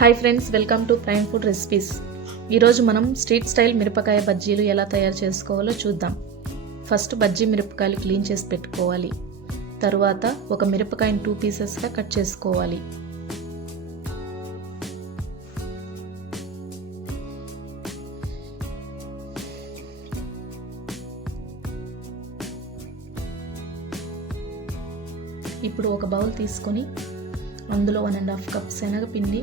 Hi friends, welcome to prime food recipes. ఈరోజు మనం street style మిరపకాయ బజ్జీలు ఎలా తయారు చేసుకోవాలో చూద్దాం. ఫస్ట్ బజ్జీ మిరపకాయలు క్లీన్ చేసి పెట్టుకోవాలి. తరువాత ఒక మిరపకాయను 2 పీసెస్గా కట్ చేసుకోవాలి. ఇప్పుడు ఒక బౌల్ తీసుకొని అందులో 1.5 కప్ శనగపిండి,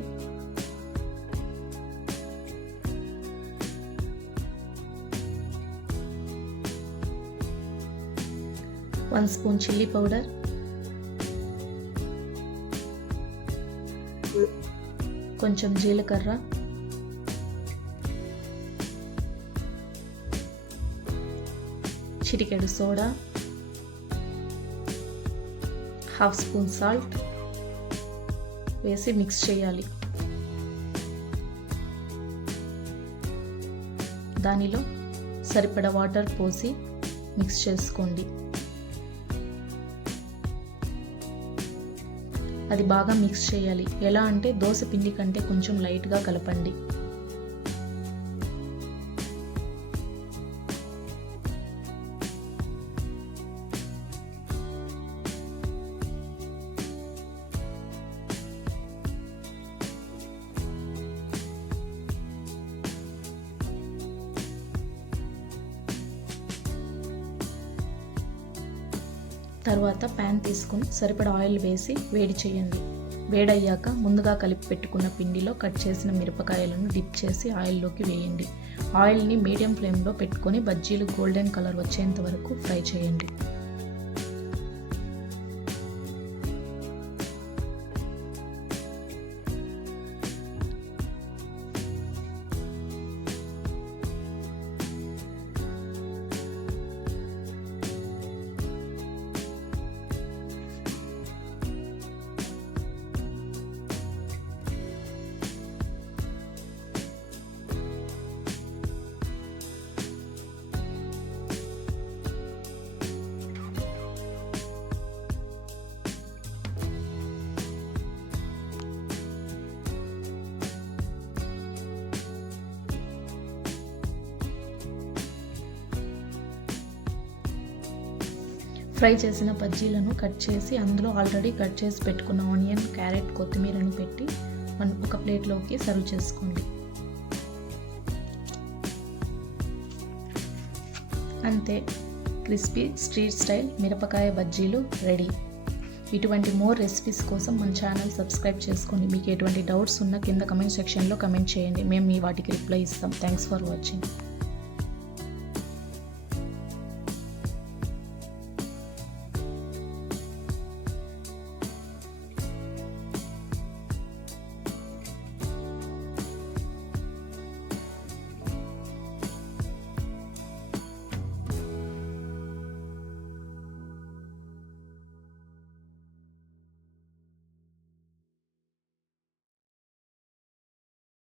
1 స్పూన్ చిల్లీ పౌడర్, కొంచెం జీలకర్ర, చిటికెడు సోడా, 1/2 స్పూన్ సాల్ట్ వేసి మిక్స్ చేయాలి. దానిలో సరిపడా వాటర్ పోసి మిక్స్ చేసుకోండి. అది బాగా మిక్స్ చేయాలి. ఎలా అంటే దోశ పిండి కంటే కొంచెం లైట్గా కలపండి. తర్వాత ప్యాన్ తీసుకొని సరిపడా ఆయిల్ వేసి వేడి చేయండి. వేడయ్యాక ముందుగా కలిపి పెట్టుకున్న పిండిలో కట్ చేసిన మిరపకాయలను డిప్ చేసి ఆయిల్లోకి వేయండి. ఆయిల్ని మీడియం ఫ్లేమ్లో పెట్టుకొని బజ్జీలు గోల్డెన్ కలర్ వచ్చేంత వరకు ఫ్రై చేయండి. ఫ్రై చేసిన బజ్జీలను కట్ చేసి అందులో ఆల్రెడీ కట్ చేసి పెట్టుకున్న ఆనియన్, క్యారెట్, కొత్తిమీరను పెట్టి ఒక ప్లేట్లోకి సర్వ్ చేసుకోండి. అంతే, క్రిస్పీ స్ట్రీట్ స్టైల్ మిరపకాయ బజ్జీలు రెడీ. ఇటువంటి మోర్ రెసిపీస్ కోసం మన ఛానల్ సబ్స్క్రైబ్ చేసుకోండి. మీకు ఎటువంటి డౌట్స్ ఉన్నా కింద కమెంట్ సెక్షన్లో కమెంట్ చేయండి. మేము మీ వాటికి రిప్లై ఇస్తాం. Thanks for watching.